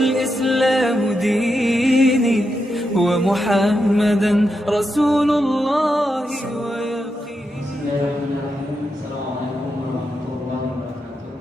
والإسلام ديني ومحمدا رسول الله ويقيني. السلام عليكم ورحمة الله وبركاته.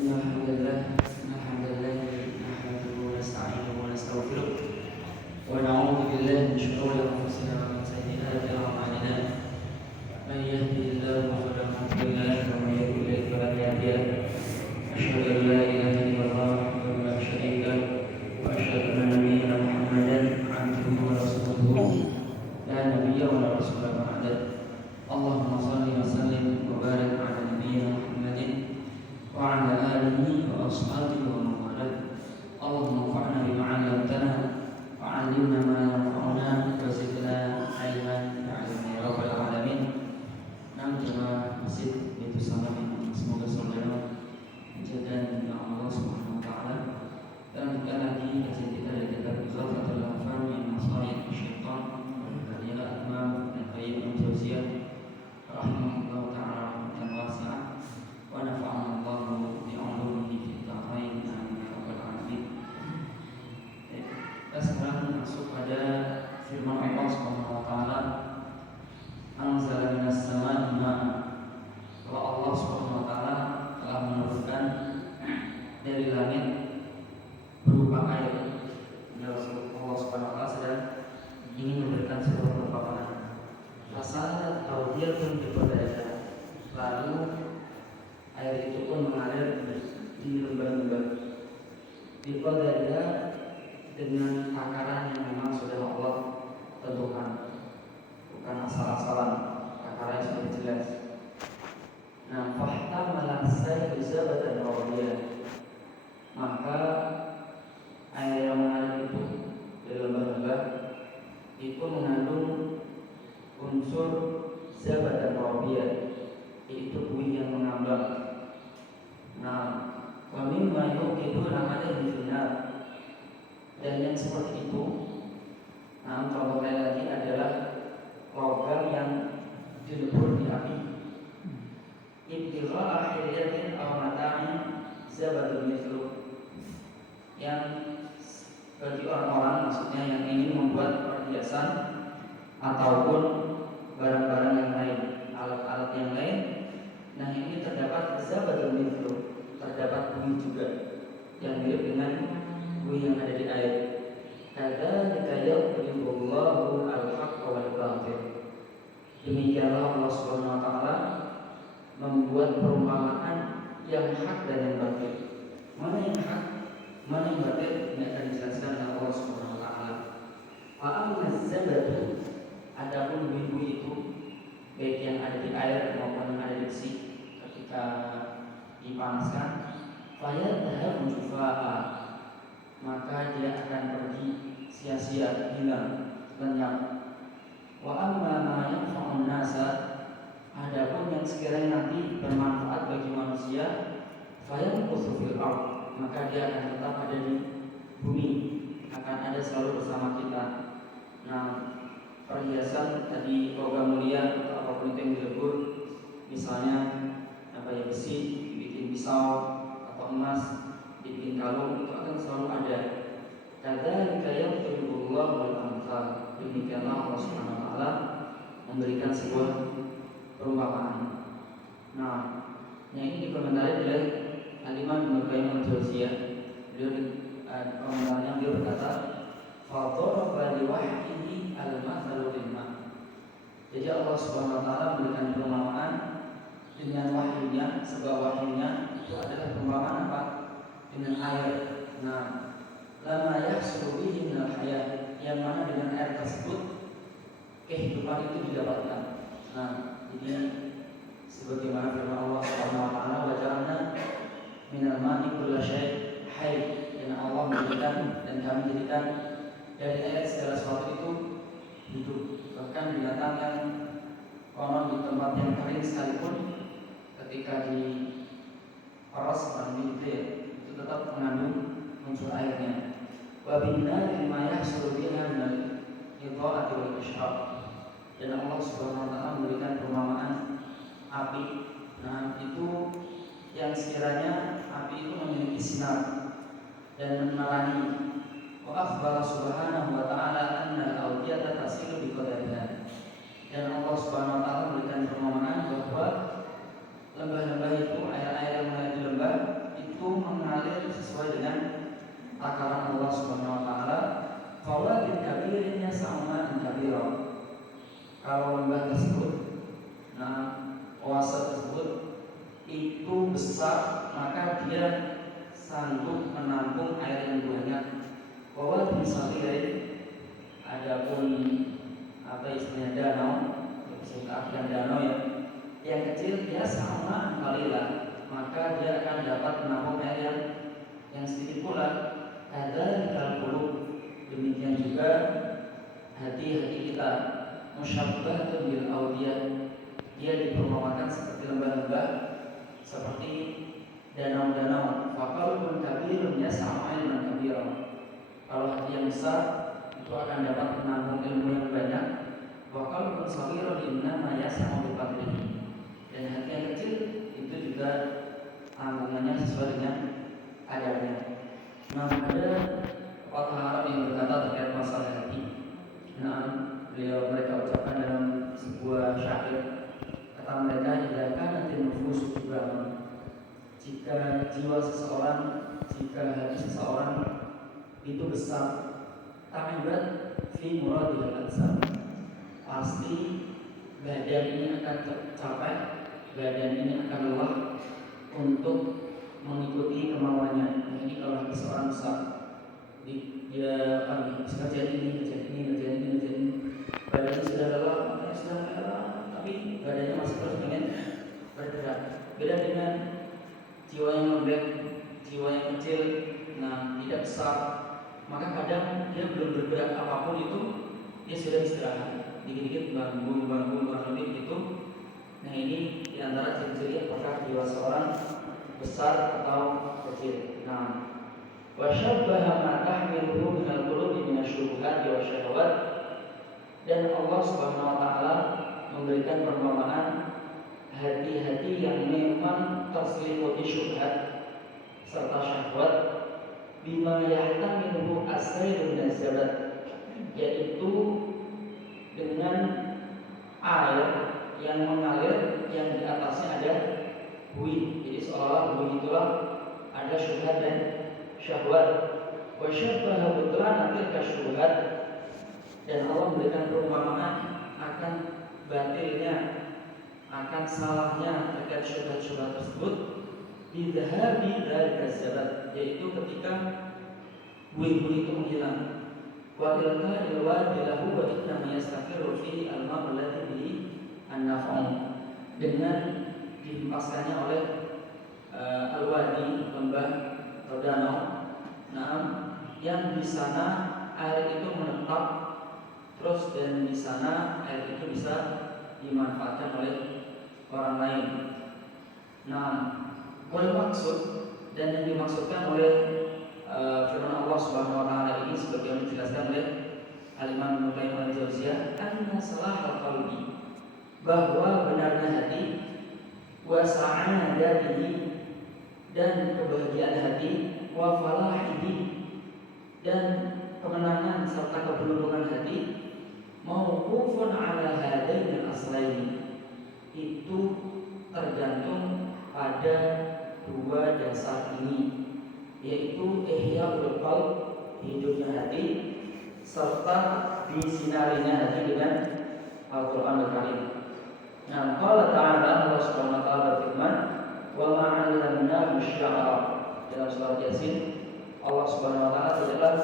إن الحمد لله نحمده ونستعينه ونستغفره ونعوذ بالله من شرور أنفسنا ومن سيئات أعمالنا. من يهده الله فلا مضل له ومن يضلل فلا هادي له. أشهد أن لا إله إلا الله وحده لا شريك له وأشهد أن نبينا محمدا عبده ورسوله لا نبي ولا رسول بعده. اللهم صل وسلم وبارك على نبينا محمد وعلى آله وأصحابه ومن والاه. اللهم انفعنا بما علمتنا وعلمنا ما ينفعنا وزدنا علما يا رب العالمين. Namun jemaah masjid Baitus Salam, semoga saudara dijaga oleh Allah Subhanahu wa taala. Dan bukan lagi kajian kita dari kitab Ighathatul Lahfan min Masaid Syaitan karya Imam Ibnu Qayyim al-Jauziyah rahimahullah taala dan wasi'ah wa nafa'ana Allah bi 'ulumihi fid dharain amin ya rabbal alamin. Kita sekarang masuk pada firman Allah Subhanahu wa taala, anzala minas samaa'i ma'an. Kalau Allah Subhanahu wa taala telah menurunkan dari langit berupa air. Allah Subhanahu wa taala sedang ingin memberikan sebuah perumpamaan. Fasadat awdiyatun bi qadariha. Lalu air itu pun mengalir di lembah-lembah. Bi qadariha, dengan takaran yang memang sudah Allah tentukan. Bukan asal-asalan, takarannya sudah jelas. Nah, fahtamalat sayyidu zabatan rawiyah. Maka air yang mengalir itu di lembah-lembah itu mengandung unsur zabatan rawiyah, yaitu buih yang mengambang. Nah, wa mimma yuqiduna alaihi finnar. Dan yang seperti itu, nah contoh lain lagi adalah logam yang dilebur di api. Ibtigha'a hilyatin aw mata'in zabatun mithlu. Yang bagi orang-orang, maksudnya yang ingin membuat perhiasan ataupun barang-barang yang lain, alat-alat yang lain. Nah, ini terdapat zabatun mithlu, terdapat buih juga yang mirip dengan buih yang ada di air. Kadzalika yadribullahu al-haqqa wal batil. Demikianlah Allah Subhanahu wa taala membuat perumpamaan yang hak dan yang batil. Mana yang hak, mana yang batil, ini akan dijelaskan oleh Allah Subhanahu wa taala. Fa amma zabatu, adapun buih-buih itu baik yang ada di air maupun yang ada di besi, ketika dipanaskan, fayadhabu jufa'a, maka dia akan pergi sia-sia, hilang, lenyap. Wa amma ma yanfa'un nasa, adapun yang sekiranya nanti bermanfaat bagi manusia, fayanqusu fil ardh, maka dia akan tetap ada di bumi, akan ada selalu bersama kita. Nah, perhiasan tadi logam mulia atau apapun itu yang dilebur, misalnya besi, dibikin pisau, atau emas, dibikin kalung, itu akan selalu ada. Kadzalika yadribullahu al-amthal. Demikianlah Allah Subhanahu wa taala memberikan sebuah perumpamaan. Nah, yang ini dikomentari oleh Al-Imam Ibnu Qayyim al-Jauziyah. Komentarnya beliau berkata, fa daraba li wahyihi al-mathalu lil-ma'. Jadi Allah Subhanahu wa taala memberikan perumpamaan dengan wahyunya, sebab wahyunya itu adalah perumpamaan apa? Dengan air. Nah, lama yahsulu bihi minal hayat, yang mana dengan air tersebut kehidupan itu didapatkan. Nah, ini sebagaimana firman Allah Subhanahu wa taala, wa ja'alna minal ma'i kulla syai' hayy, dan Allah menjadikan dan kami jadikan dari air segala sesuatu itu hidup. Bahkan binatang yang konon di tempat yang kering sekalipun, ketika di peras itu ya, itu tetap mengandung unsur airnya. Wa binnari ma yahsulu biha minal idha'ati wal ishraq. Dan Allah Subhanahu wa taala memberikan perumpamaan api. Nah, itu yang sekiranya api itu memiliki sinar dan menerangi. Wa akhbara subhanahu wa ta'ala anna al-awdiyata tasilu bi qadariha. Dan Allah Subhanahu wa taala memberikan permohonan bahwa lembah-lembah itu, air-air yang mengalir di lembah itu mengalir sesuai dengan takaran Allah Subhanahu wa taala. Fawadil kabirin yas'una kabira. Kalau lembah tersebut, oase tersebut itu besar, maka dia sanggup menampung air yang banyak. Bahwa misalnya adapun istilahnya danau, bisa kita artikan danau ya, yang kecil dia sama kalilah, maka dia akan dapat menampung air yang sedikit pula. Ada kalkuluk, demikian juga hati-hati kita musyabbahatun bil awdiyah, dia diperumpamakan seperti lembah-lembah, seperti danau-danau. Faqalbun kabirun yas'u ilman kabira. Kalau hati yang besar itu akan dapat menampung ilmu yang banyak. Waqalbun shaghirun innama yas'u bi qadrihi. Dan hati yang kecil itu juga tanggungannya sesuai dengan kadarnya. Ada kata Arab yang berkata terkait masalah hati. Mereka ucapkan dalam sebuah syair. Kata mereka, "Idza kanatin nufusu tubaman." Jika jiwa seseorang, jika hati seseorang itu besar, ta'ibat fi muradil ajsam, pasti badan ini akan tercapai, badan ini akan lelah untuk mengikuti kemauannya. Ini kalau hati seorang besar, dia kerjaan ini, badannya sudah lelah, tapi badannya masih terus ingin bergerak. Beda dengan jiwa yang lembek, jiwa yang kecil, tidak besar, maka kadang dia belum bergerak apapun itu, dia sudah istirahat, dikit-dikit bangun lebih gitu. Ini diantara ciri-ciri apakah jiwa seorang besar atau kecil. Wa syabbaha ma tahmiluhu minal qulubi minasyubuhati wasyahawat. Dan Allah Subhanahu wa taala memberikan perumpamaan hati-hati yang memang terselimuti syubhat serta syahwat, bima yahtamiluhu asrarun nazabat, yaitu dengan air yang mengalir yang di atasnya ada buih. Jadi seolah buih itulah ada syubhat dan syahwat. Wa syabbaha butlan tilka syubhat. Dan Allah memberikan perumpamaan akan batilnya, akan salahnya terkait syubhat-syubhat tersebut, bidhahabi dzalika zabat, yaitu ketika buih-buih itu menghilang. Wa tilka ilwadilahu wa inna yastaqiru fi al-ma'u alladhi bihi an-naf'u, dengan dihempaskannya oleh al-wadi, lembah atau danau, yang di sana air itu menetap terus, dan di sana air itu bisa dimanfaatkan oleh orang lain. Wal maksud, dan yang dimaksudkan oleh firman Allah Subhanahu wa taala ini seperti yang dijelaskan oleh Al-Imam Ibnu Qayyim al-Jauziyah, anna salahal qalbi, bahwa benarnya hati, wa sa'adatihi, dan kebahagiaan hati, wa falahihi, dan kemenangan serta keberuntungan hati, mauqufun ala hadain al-aslaini, itu tergantung pada dua dasar ini, yaitu ihya'ul qalb, hidupnya hati, serta disinarinya hati dengan Al-Qur'an Al-Karim. Qala ta'ala, Allah Subhanahu wa taala berfirman, wa ma'allamnahu syi'ra, dalam surat Yasin. Allah Subhanahu wa taala tidaklah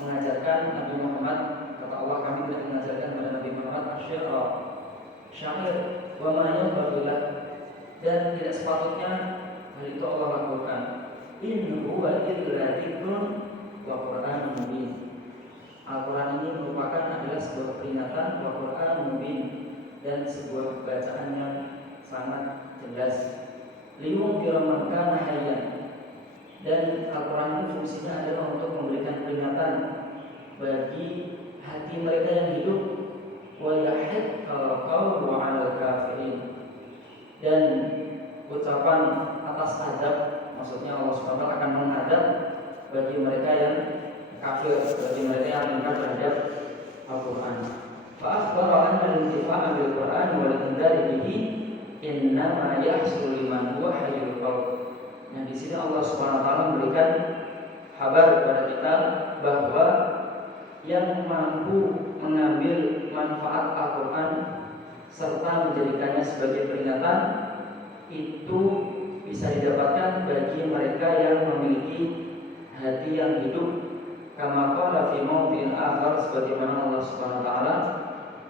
mengajarkan Nabi Muhammad, kata Allah, kami tidak mengajarkan kepada Nabi Muhammad syi'ra, syair, wa ma yanbaghi, dan tidak sepatutnya hal itu Allah lakukan. In huwa illa dzikrun wa Qur'anun mubin. Al-Quran ini merupakan adalah sebuah peringatan, wa Qur'anun mubin, dan sebuah bacaan yang sangat jelas. Liyunzira man kana hayyan, dan Al-Quran ini fungsinya adalah untuk memberikan peringatan bagi hati mereka yang hidup, wa yahiqqal qawlu 'alal kafirin, dan ucapan atas adab, maksudnya Allah SWT akan menghadap bagi mereka yang kafir, bagi mereka yang ingkar terhadap Al-Quran. Fa'akhbara anna al-intifa'a bil Quran wal indari bihi innama yahsul liman huwa hayyul qalb. Nah, di sini Allah SWT memberikan kabar kepada kita bahwa yang mampu mengambil manfaat Al-Quran serta menjadikannya sebagai peringatan itu bisa didapatkan bagi mereka yang memiliki hati yang hidup. Kama qala fi mawdi'in akhar, sebagaimana Allah Subhanahu wa taala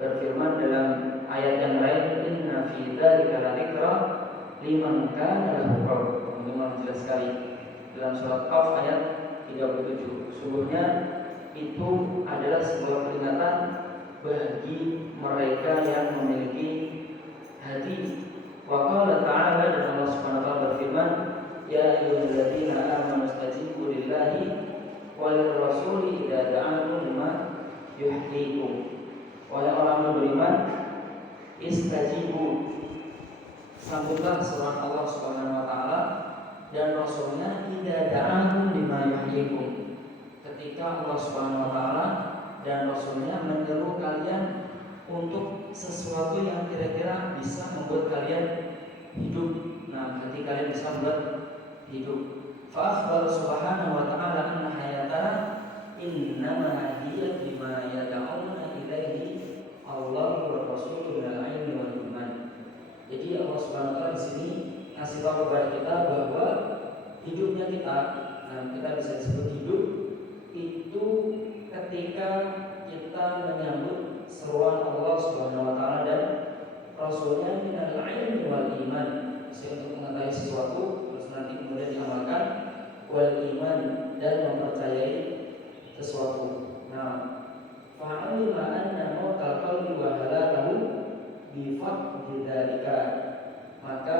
berfirman dalam ayat yang lain, inna fi dzalika ladzikra liman kana lahu qalb. Memang jelas sekali dalam surat Qaf ayat 37. Sungguhnya itu adalah sebuah peringatan bagi mereka yang memiliki hati. Wa qala ta'ala, dan Allah Subhanahu wa taala berfirman, ya ayyuhalladzina amanu istajibu lillahi walir rasuli idza da'akum lima yuhyikum. Wahai orang beriman, istajibu, sambutlah seruan Allah Subhanahu wa taala dan rasulnya idza da'akum lima yuhyikum. Ketika Allah Subhanahu wa taala dan rasulnya menyeru kalian untuk sesuatu yang kira-kira bisa membuat kalian hidup. Nah, hati kalian bisa membuat hidup. Fa akhbara subhanahu wa ta'ala anna hayatana innama hiya bima yad'una ilaihi Allah wa rasuluhu minal ilmi wal iman. Jadi Allah Subhanahu wa taala di sini ngasih tahu kepada kita bahwa hidupnya kita, nah kita bisa disebut hidup itu ketika kita menyambut seruan Allah Subhanahu wa taala dan rasulnya minal ilmi wal iman, untuk mengetahui sesuatu terus nanti kemudian diamalkan, wal iman, dan mempercayai sesuatu. Nah, fa'alima anna mautal qalbi wa halakahu bi faqdi dzalika. Maka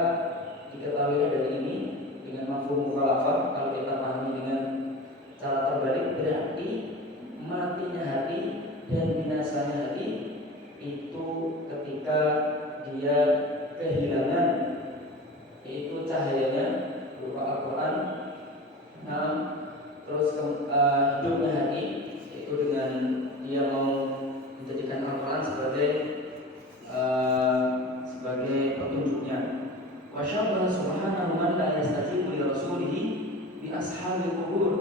diketahui dari ini dengan mafhum mukhalafah, kalau kita pahami dengan cara terbalik, berarti matinya hati dan binasanya hati itu ketika dia kehilangan yaitu cahayanya berupa Al-Quran. Nah, terus hidupnya hati itu dengan dia mau menjadikan Al-Quran sebagai petunjuknya. Wa syabbaha subhanahu man la yastajibu li rasulihi bi ashabil qubur.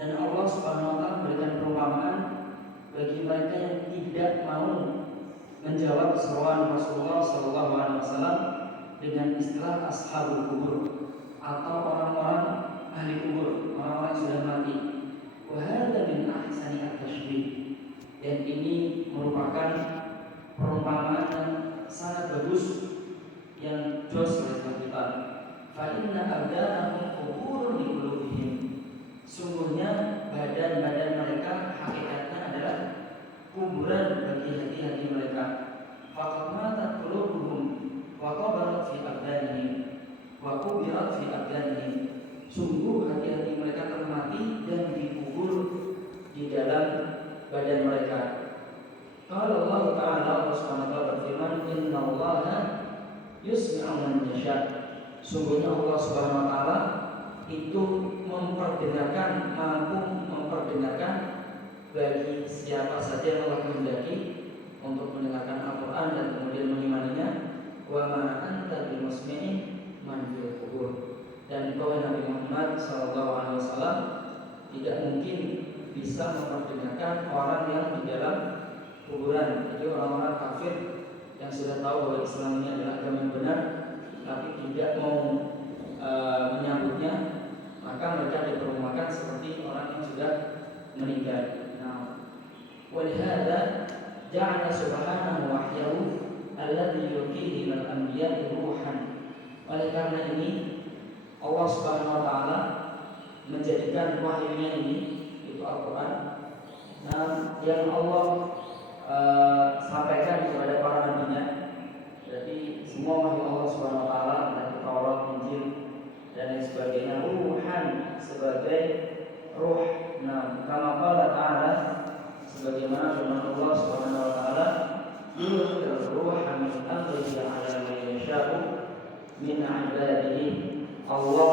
Dan Allah Subhanahu wa taala memberikan perumpamaan bagi mereka yang tidak mau menjawab seruan Rasulullah sallallahu alaihi wasallam dengan istilah ashabul kubur atau orang-orang ahli kubur, orang-orang yang sudah mati. Wa hadza min ahsani at-tashbih. Dan ini merupakan perumpamaan yang sangat bagus yang jos oleh kita. Fa inna abdanahum quburun li qulubihim. Sungguhnya badan-badan mereka hakikatnya adalah kuburan bagi hati-hati mereka. Faqad matat qulubuhum wa qabarat fi abdanihim wa qubirat fi abdanihim. Sungguh hati-hati mereka telah mati dan dikubur di dalam badan mereka. Qala Allah Ta'ala, Allah Subhanahu wa taala berfirman, innallaha yusmi'u man yasha. Sungguhnya Allah Subhanahu wa taala itu memperdengarkan, mampu memperdengarkan bagi siapa saja yang Allah kehendaki untuk mendengarkan Al-Quran dan kemudian mengimaninya. Wa ma anta bimusmi'in man fil qubur. Dan engkau Nabi Muhammad SAW tidak mungkin bisa memperdengarkan orang yang di dalam kuburan. Jadi orang-orang kafir yang sudah tahu bahwa Islam ini adalah agama yang benar tapi tidak mau menyambutnya, maka mereka diperumpamakan seperti orang yang sudah meninggal. Walihada ja'ala subhanahu wahyahu alladhi yuqihi lil anbiya'i ruhan. Oleh karena ini Allah Subhanahu wa taala menjadikan wahyunya ini, itu Al-Quran, yang Allah sampaikan kepada para nabinya. Jadi semua wahyu Allah Subhanahu wa taala dari Taurat, Injil dan lain sebagainya ruhan, sebagai ruh. Nah, kama qala ta'ala, sebagaimana firman Allah Subhanahu wa taala, yulqil ruha min amrihi 'ala man yasha'u min ibadihi. Allah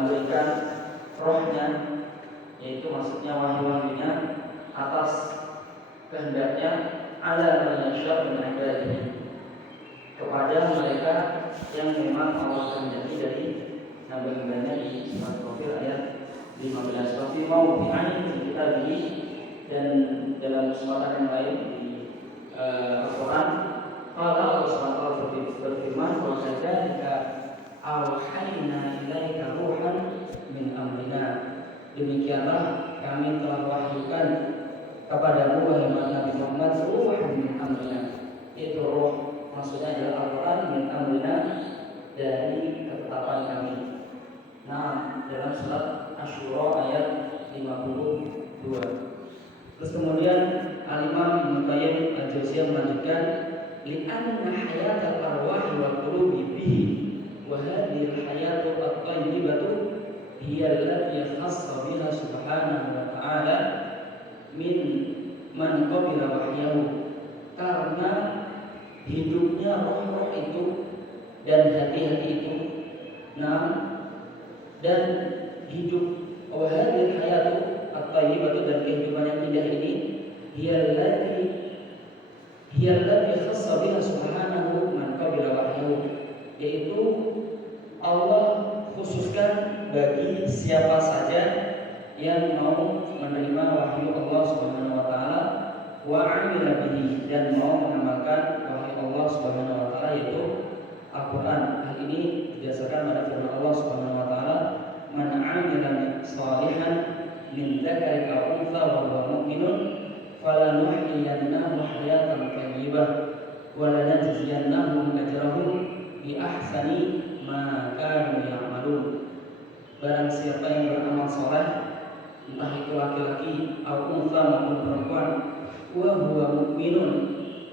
memberikan rohnya, yaitu maksudnya wahyu-wahyunya atas kehendaknya, ala man yasha' min ibadihi, kepada mereka yang memang Allah kehendaki dari hamba-hambanya di surat Ghafir ayat 15. Tapi mau di'ain kita di dan dalam kesempatan yang lain di Al-Quran, kalau Allah SWT berfirman bahwa kadzalika awhayna ilaika ruhan min amrina, demikianlah kami telah wahyukan kepadamu wahai Nabi Muhammad ruhan min amrina, itu roh maksudnya adalah Al-Quran min amrina, dari ketetapan kami. Nah, dalam surat Asy-Syura ayat 52. Terus kemudian Al-Imam Ibnu Qayyim Al-Jauziyah melanjutkan, li'anna hayatal arwah wal qulubi bihi wa hadhihi al-hayatu at-thayyibatu hiya allati khassa biha subhanahu wa ta'ala min man qabila wahyahu. Karena hidupnya roh-roh itu dan hati-hati itu, nah, dan hidup wahadil hayatu at-thayyibatu, dan kehidupan yang indah ini, hiyallati khassa biha subhanahu man qabila wahyahu, yaitu Allah khususkan bagi siapa saja yang mau menerima wahyu Allah Subhanahu wa taala, wa 'amila bihi, dan mau mengamalkan wahyu Allah Subhanahu wa taala, yaitu Al-Quran. Hal ini didasarkan pada firman Allah Subhanahu wa taala, man 'amila shalihan min dzakarin aw untha wa huwa mu'minun falanuhyiyannahu hayatan thayyibah wa lanajziyannahum ajrahum bi ahsani ma kanu ya'malun. Barang siapa yang beramal saleh, entah itu laki-laki atau untha maupun perempuan, wa huwa mu'minun,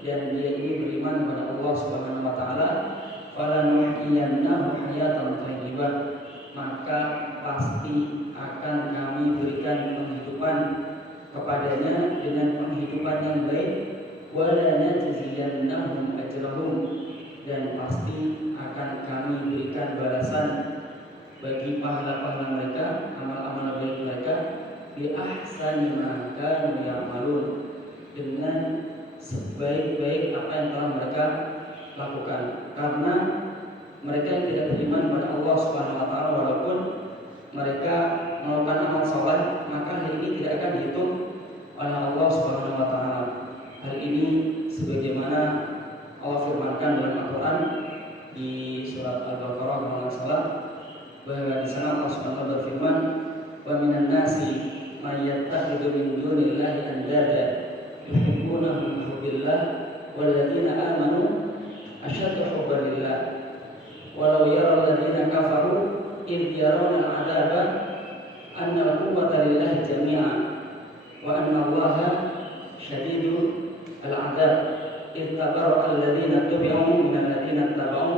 dan dia ini beriman kepada Allah Subhanahu wa taala, falanuhyiyannahu hayatan thayyibah, maka pasti akan kami berikan penghidupan kepadanya dengan penghidupan yang baik, wa lanajziyannahum ajrahum, dan pasti akan kami berikan balasan bagi pahala-pahala mereka, amal-amal baik mereka, bi ahsani ma kanu ya'malun, dengan sebaik-baik apa yang telah mereka lakukan. Karena mereka yang tidak beriman kepada Allah Subhanahu wa taala, walaupun mereka melakukan amal saleh, maka hal ini tidak akan dihitung oleh Allah Subhanahu wa taala. Hal ini sebagaimana Allah firmankan dalam Al-Qur'an di surat Al-Baqarah kalau tidak salah, bahwa di sana Allah Subhanahu wa taala berfirman, wa minan nasi may yattakhidhu min dunillahi andada yuhibbunahum hubbillah walladzina amanu asyaddu hubban lillah walau yara alladziina kafaru idh yarawna al-'adaba anna al-quwwata lillahi jami'an wa anna Allaha syadidul 'adzab idh tabarra'a alladziina tubi'u min alladziina ittaba'u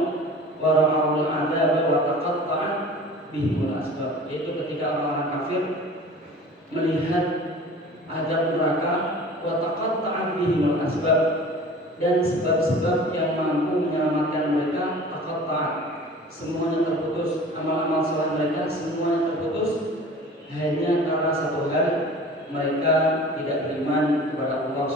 wa ra'aw al-'adaba wa taqatta'at bihimul asbab. Yaitu ketika orang-orang kafir melihat azab neraka, wa taqatta'at bihimul asbab, dan sebab-sebab yang mampu menyelamatkan mereka taqatta'at, semuanya terputus, amal-amal saleh mereka semuanya terputus, hanya karena satu hal, mereka tidak beriman kepada Allah.